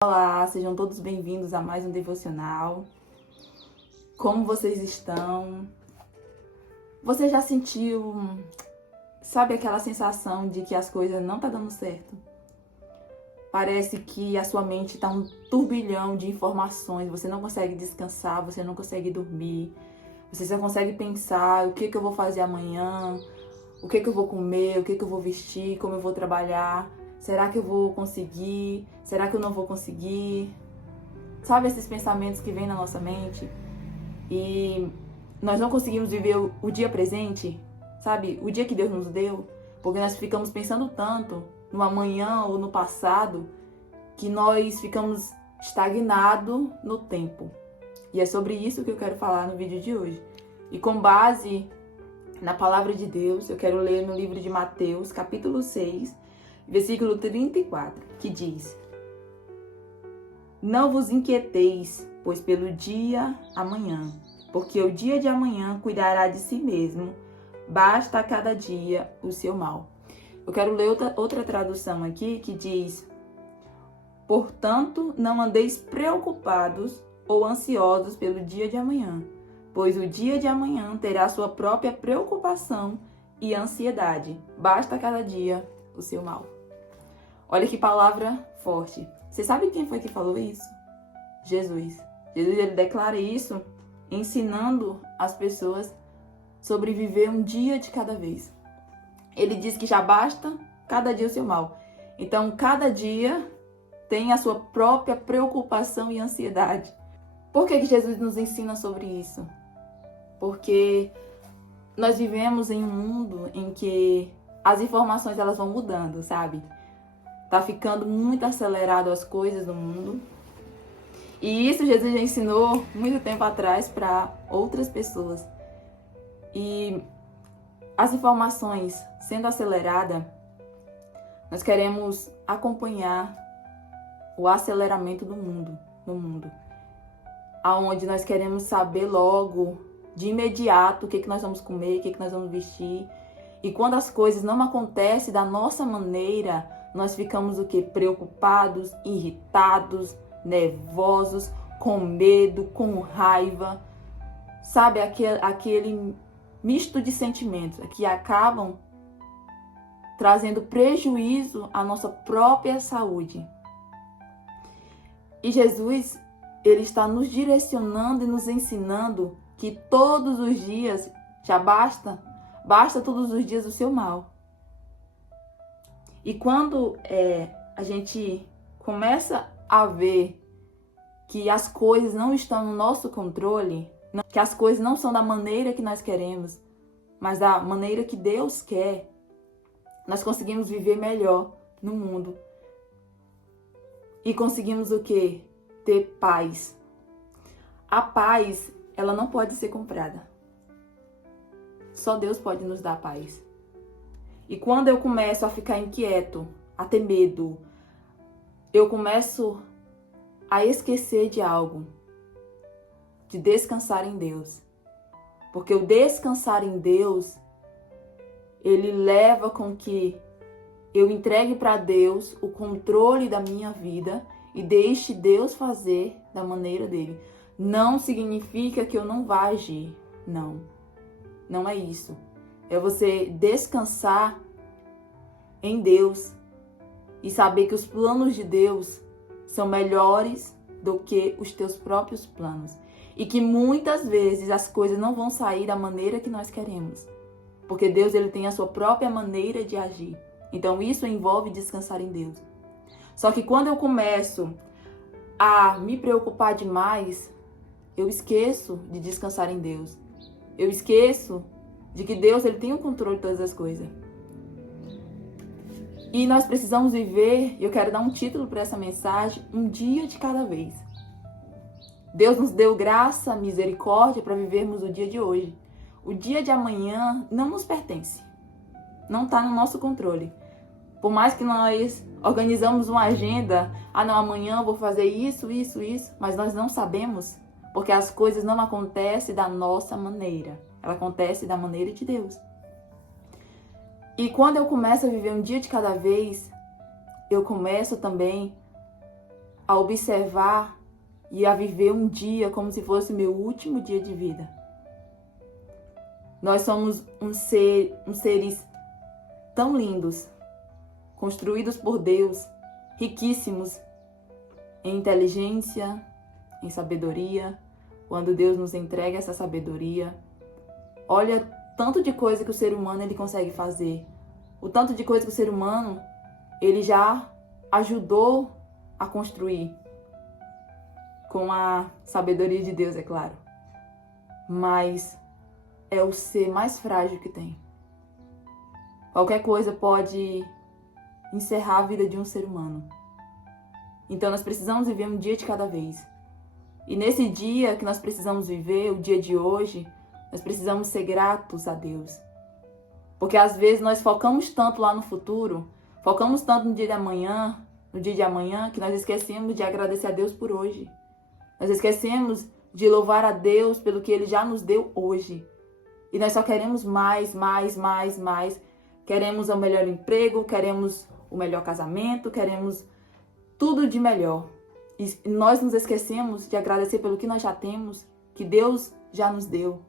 Olá, sejam todos bem-vindos a mais um devocional. Como vocês estão? Você já sentiu, sabe aquela sensação de que as coisas não estão dando certo? Parece que a sua mente está um turbilhão de informações, você não consegue descansar, você não consegue dormir, você só consegue pensar o que eu vou fazer amanhã, o que eu vou comer, o que eu vou vestir, como eu vou trabalhar. Será que eu vou conseguir? Será que eu não vou conseguir? Sabe esses pensamentos que vêm na nossa mente? E nós não conseguimos viver o dia presente, sabe? O dia que Deus nos deu, porque nós ficamos pensando tanto no amanhã ou no passado, que nós ficamos estagnados no tempo. E é sobre isso que eu quero falar no vídeo de hoje. E com base na palavra de Deus, eu quero ler no livro de Mateus, capítulo 6, versículo 34, que diz: Não vos inquieteis, pois pelo dia amanhã, porque o dia de amanhã cuidará de si mesmo, basta a cada dia o seu mal. Eu quero ler outra tradução aqui que diz: Portanto, não andeis preocupados ou ansiosos pelo dia de amanhã, pois o dia de amanhã terá sua própria preocupação e ansiedade, basta a cada dia o seu mal. Olha que palavra forte. Você sabe quem foi que falou isso? Jesus. Jesus, ele declara isso ensinando as pessoas sobre viver um dia de cada vez. Ele diz que já basta cada dia o seu mal. Então, cada dia tem a sua própria preocupação e ansiedade. Por que Jesus nos ensina sobre isso? Porque nós vivemos em um mundo em que as informações elas vão mudando, sabe? Tá ficando muito acelerado as coisas no mundo. E isso Jesus já ensinou muito tempo atrás para outras pessoas. E as informações sendo aceleradas, nós queremos acompanhar o aceleramento do mundo, no mundo. Aonde nós queremos saber logo, de imediato, o que nós vamos comer, o que nós vamos vestir. E quando as coisas não acontecem da nossa maneira, nós ficamos o quê? Preocupados, irritados, nervosos, com medo, com raiva. Sabe, aquele misto de sentimentos que acabam trazendo prejuízo à nossa própria saúde. E Jesus, ele está nos direcionando e nos ensinando que todos os dias já basta todos os dias o seu mal. E quando a gente começa a ver que as coisas não estão no nosso controle, que as coisas não são da maneira que nós queremos, mas da maneira que Deus quer, nós conseguimos viver melhor no mundo. E conseguimos o quê? Ter paz. A paz, ela não pode ser comprada. Só Deus pode nos dar paz. E quando eu começo a ficar inquieto, a ter medo, eu começo a esquecer de algo, de descansar em Deus. Porque o descansar em Deus, ele leva com que eu entregue para Deus o controle da minha vida e deixe Deus fazer da maneira dele. Não significa que eu não vá agir. Não. Não é isso. É você descansar em Deus e saber que os planos de Deus são melhores do que os teus próprios planos. E que muitas vezes as coisas não vão sair da maneira que nós queremos. Porque Deus, ele tem a sua própria maneira de agir. Então isso envolve descansar em Deus. Só que quando eu começo a me preocupar demais, eu esqueço de descansar em Deus. Eu esqueço de que Deus, ele tem o controle de todas as coisas. E nós precisamos viver, eu quero dar um título para essa mensagem, um dia de cada vez. Deus nos deu graça, misericórdia para vivermos o dia de hoje. O dia de amanhã não nos pertence. Não está no nosso controle. Por mais que nós organizamos uma agenda, amanhã eu vou fazer isso, mas nós não sabemos, porque as coisas não acontecem da nossa maneira. Ela acontece da maneira de Deus. E quando eu começo a viver um dia de cada vez, eu começo também a observar e a viver um dia como se fosse o meu último dia de vida. Nós somos uns seres tão lindos, construídos por Deus, riquíssimos em inteligência, em sabedoria. Quando Deus nos entrega essa sabedoria, olha tanto de coisa que o ser humano ele consegue fazer. O tanto de coisa que o ser humano ele já ajudou a construir. Com a sabedoria de Deus, é claro. Mas é o ser mais frágil que tem. Qualquer coisa pode encerrar a vida de um ser humano. Então nós precisamos viver um dia de cada vez. E nesse dia que nós precisamos viver, o dia de hoje, nós precisamos ser gratos a Deus. Porque às vezes nós focamos tanto lá no futuro, focamos tanto no dia de amanhã, que nós esquecemos de agradecer a Deus por hoje. Nós esquecemos de louvar a Deus pelo que Ele já nos deu hoje. E nós só queremos mais. Queremos o melhor emprego, queremos o melhor casamento, queremos tudo de melhor. E nós nos esquecemos de agradecer pelo que nós já temos, que Deus já nos deu.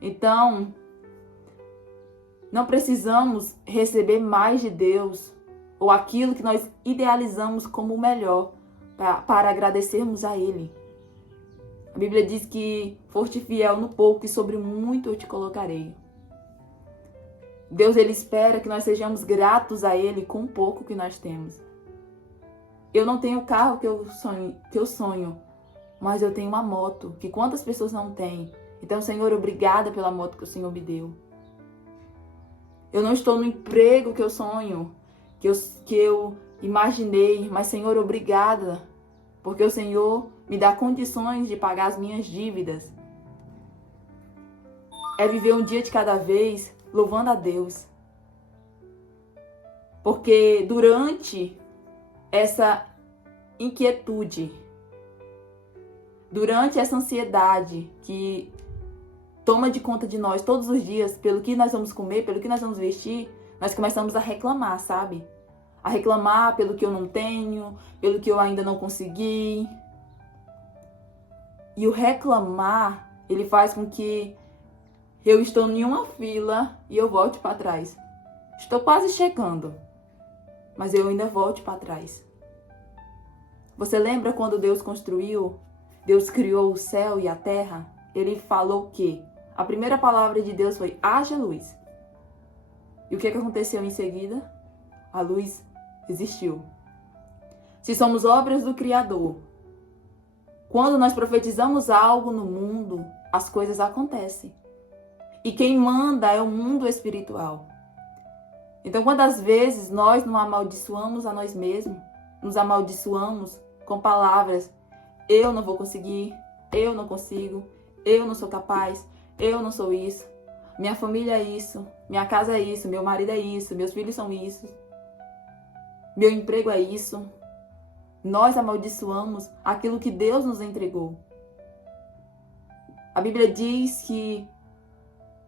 Então, não precisamos receber mais de Deus ou aquilo que nós idealizamos como o melhor para agradecermos a Ele. A Bíblia diz que foste fiel no pouco e sobre muito eu te colocarei. Deus ele espera que nós sejamos gratos a Ele com o pouco que nós temos. Eu não tenho o carro que eu sonho, mas eu tenho uma moto, que quantas pessoas não têm. Então, Senhor, obrigada pela moto que o Senhor me deu. Eu não estou no emprego que eu sonho, que eu imaginei, mas, Senhor, obrigada, porque o Senhor me dá condições de pagar as minhas dívidas. É viver um dia de cada vez, louvando a Deus. Porque durante essa inquietude, durante essa ansiedade que toma de conta de nós todos os dias, pelo que nós vamos comer, pelo que nós vamos vestir, nós começamos a reclamar, sabe? A reclamar pelo que eu não tenho, pelo que eu ainda não consegui. E o reclamar, ele faz com que eu estou em uma fila e eu volte para trás. Estou quase chegando, mas eu ainda volte para trás. Você lembra quando Deus criou o céu e a terra? Ele falou que a primeira palavra de Deus foi: haja luz. E o que aconteceu em seguida? A luz existiu. Se somos obras do Criador, quando nós profetizamos algo no mundo, as coisas acontecem. E quem manda é o mundo espiritual. Então, quantas vezes nós não amaldiçoamos a nós mesmos, nos amaldiçoamos com palavras: eu não vou conseguir, eu não consigo, eu não sou capaz, eu não sou isso, minha família é isso, minha casa é isso, meu marido é isso, meus filhos são isso, meu emprego é isso. Nós amaldiçoamos aquilo que Deus nos entregou. A Bíblia diz que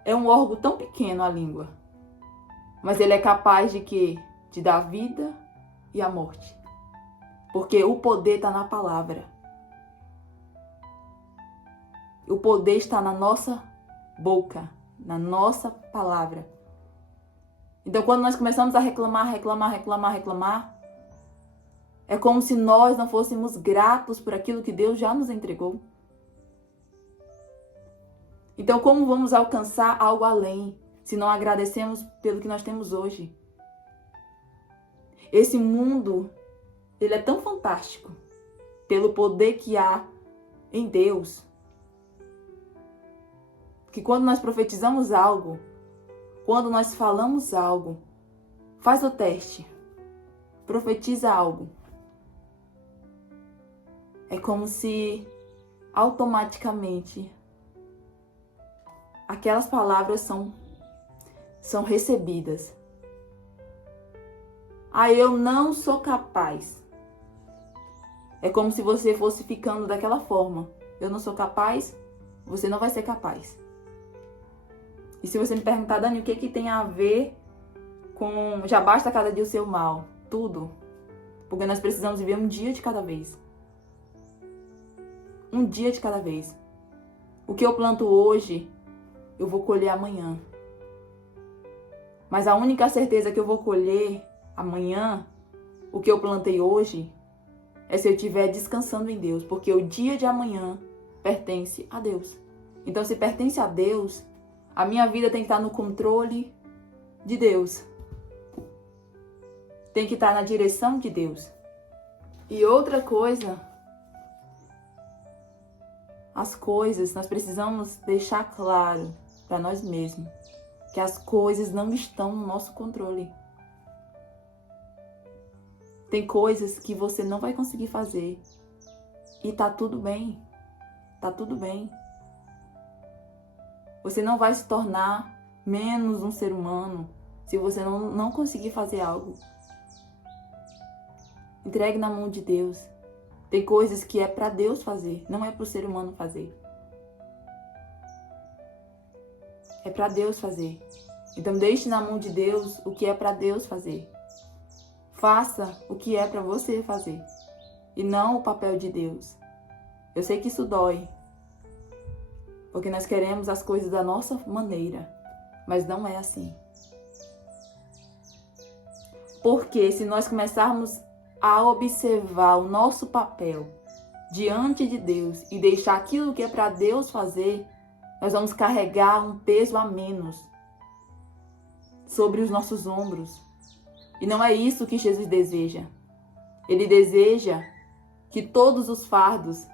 é um órgão tão pequeno a língua, mas ele é capaz de quê? De dar a vida e a morte. Porque o poder está na palavra. O poder está na nossa boca, na nossa palavra. Então, quando nós começamos a reclamar, é como se nós não fôssemos gratos por aquilo que Deus já nos entregou. Então, como vamos alcançar algo além se não agradecemos pelo que nós temos hoje? Esse mundo, ele é tão fantástico pelo poder que há em Deus, que quando nós profetizamos algo, quando nós falamos algo, faz o teste, profetiza algo. É como se automaticamente aquelas palavras são recebidas. Eu não sou capaz. É como se você fosse ficando daquela forma. Eu não sou capaz, você não vai ser capaz. E se você me perguntar: Dani, o que tem a ver com já basta cada dia o seu mal? Tudo. Porque nós precisamos viver um dia de cada vez. um dia de cada vez. O que eu planto hoje, eu vou colher amanhã. Mas a única certeza que eu vou colher amanhã, o que eu plantei hoje, é se eu estiver descansando em Deus, porque o dia de amanhã pertence a Deus. Então, se pertence a Deus, a minha vida tem que estar no controle de Deus. Tem que estar na direção de Deus. E outra coisa, as coisas, nós precisamos deixar claro para nós mesmos que as coisas não estão no nosso controle. Tem coisas que você não vai conseguir fazer. E tá tudo bem. Tá tudo bem. Você não vai se tornar menos um ser humano se você não conseguir fazer algo. Entregue na mão de Deus. Tem coisas que é para Deus fazer, não é para o ser humano fazer. É para Deus fazer. Então deixe na mão de Deus o que é para Deus fazer. Faça o que é para você fazer e não o papel de Deus. Eu sei que isso dói, porque nós queremos as coisas da nossa maneira, mas não é assim. Porque se nós começarmos a observar o nosso papel diante de Deus e deixar aquilo que é para Deus fazer, nós vamos carregar um peso a menos sobre os nossos ombros. E não é isso que Jesus deseja. Ele deseja que todos os fardos,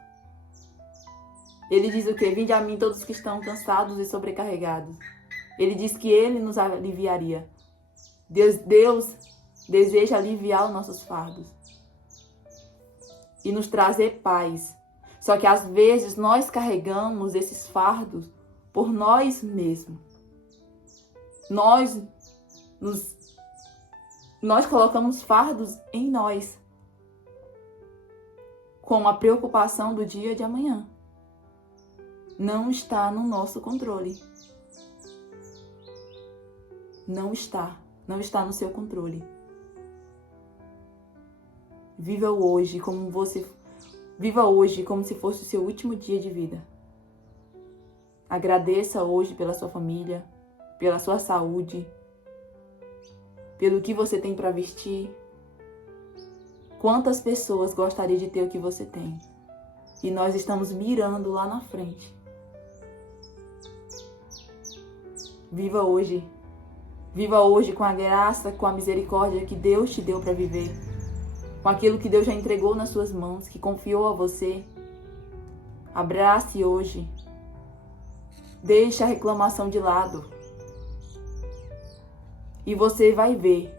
ele diz o quê? Vinde a mim todos que estão cansados e sobrecarregados. Ele diz que ele nos aliviaria. Deus deseja aliviar os nossos fardos e nos trazer paz. Só que às vezes nós carregamos esses fardos por nós mesmos. Nós colocamos fardos em nós, com a preocupação do dia de amanhã. Não está no nosso controle. Não está no seu controle. Viva hoje como se fosse o seu último dia de vida. Agradeça hoje pela sua família, pela sua saúde, pelo que você tem para vestir. Quantas pessoas gostariam de ter o que você tem? E nós estamos mirando lá na frente. Viva hoje. Viva hoje com a graça, com a misericórdia que Deus te deu para viver. Com aquilo que Deus já entregou nas suas mãos, que confiou a você. Abrace hoje. Deixe a reclamação de lado. E você vai ver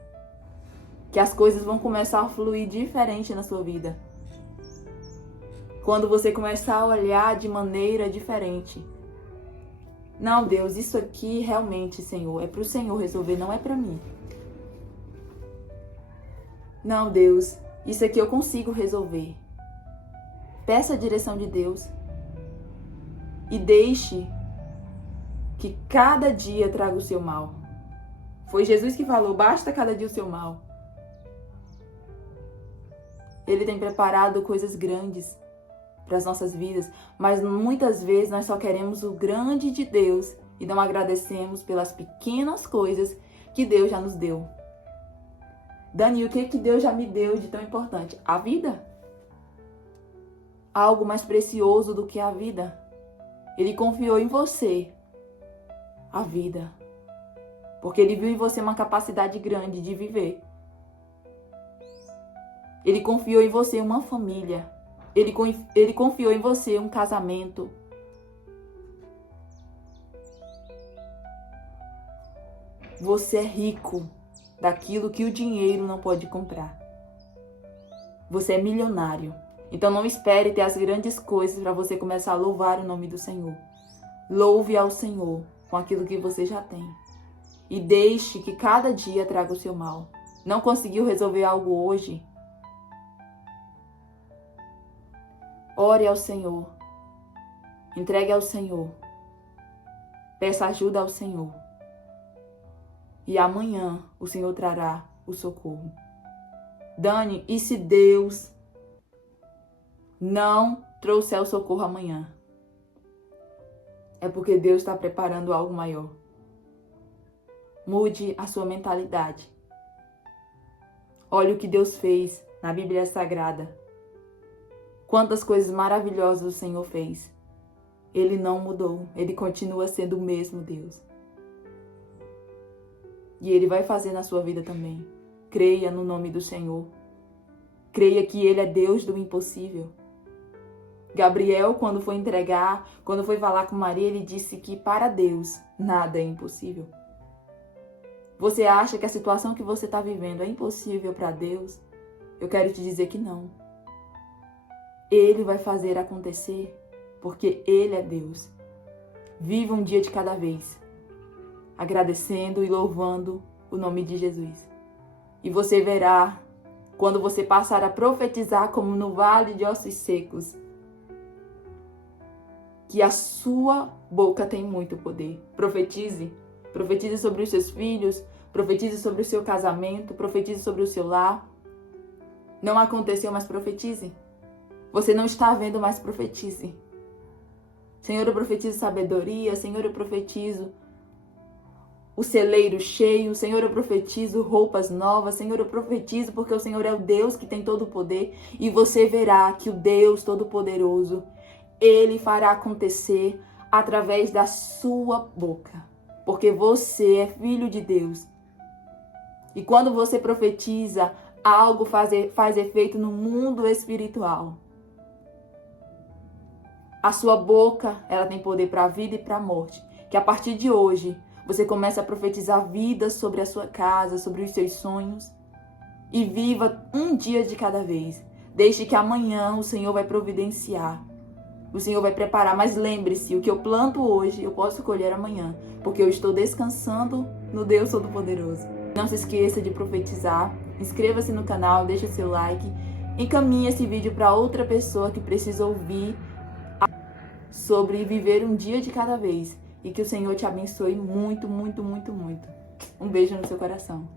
que as coisas vão começar a fluir diferente na sua vida. Quando você começar a olhar de maneira diferente. Não, Deus, isso aqui realmente, Senhor, é para o Senhor resolver, não é para mim. Não, Deus, isso aqui eu consigo resolver. Peça a direção de Deus. E deixe que cada dia traga o seu mal. Foi Jesus que falou, basta cada dia o seu mal. Ele tem preparado coisas grandes para as nossas vidas, mas muitas vezes nós só queremos o grande de Deus e não agradecemos pelas pequenas coisas que Deus já nos deu. Dani, o que Deus já me deu de tão importante? A vida. Algo mais precioso do que a vida. Ele confiou em você a vida. Porque Ele viu em você uma capacidade grande de viver. Ele confiou em você uma família. Ele confiou em você um casamento. Você é rico daquilo que o dinheiro não pode comprar. Você é milionário. Então não espere ter as grandes coisas para você começar a louvar o nome do Senhor. Louve ao Senhor com aquilo que você já tem. E deixe que cada dia traga o seu mal. Não conseguiu resolver algo hoje? Ore ao Senhor. Entregue ao Senhor. Peça ajuda ao Senhor. E amanhã o Senhor trará o socorro. Dani, e se Deus não trouxer o socorro amanhã, é porque Deus está preparando algo maior. Mude a sua mentalidade. Olhe o que Deus fez na Bíblia Sagrada. Quantas coisas maravilhosas o Senhor fez. Ele não mudou. Ele continua sendo o mesmo Deus. E Ele vai fazer na sua vida também. Creia no nome do Senhor. Creia que Ele é Deus do impossível. Gabriel, quando foi falar com Maria, ele disse que para Deus nada é impossível. Você acha que a situação que você está vivendo é impossível para Deus? Eu quero te dizer que não. Ele vai fazer acontecer, porque Ele é Deus. Viva um dia de cada vez, agradecendo e louvando o nome de Jesus. E você verá, quando você passar a profetizar como no vale de ossos secos, que a sua boca tem muito poder. Profetize. Profetize sobre os seus filhos, profetize sobre o seu casamento, profetize sobre o seu lar. Não aconteceu, mas profetize. Você não está vendo, mas profetize. Senhor, eu profetizo sabedoria. Senhor, eu profetizo o celeiro cheio. Senhor, eu profetizo roupas novas. Senhor, eu profetizo porque o Senhor é o Deus que tem todo o poder. E você verá que o Deus Todo-Poderoso, Ele fará acontecer através da sua boca. Porque você é filho de Deus. E quando você profetiza, algo faz efeito no mundo espiritual. A sua boca, ela tem poder para a vida e para a morte. Que a partir de hoje, você comece a profetizar vida sobre a sua casa, sobre os seus sonhos. E viva um dia de cada vez. Deixe que amanhã o Senhor vai providenciar. O Senhor vai preparar. Mas lembre-se, o que eu planto hoje, eu posso colher amanhã. Porque eu estou descansando no Deus Todo-Poderoso. Não se esqueça de profetizar. Inscreva-se no canal, deixe seu like. Encaminhe esse vídeo para outra pessoa que precisa ouvir sobre viver um dia de cada vez. E que o Senhor te abençoe muito, muito, muito, muito. Um beijo no seu coração.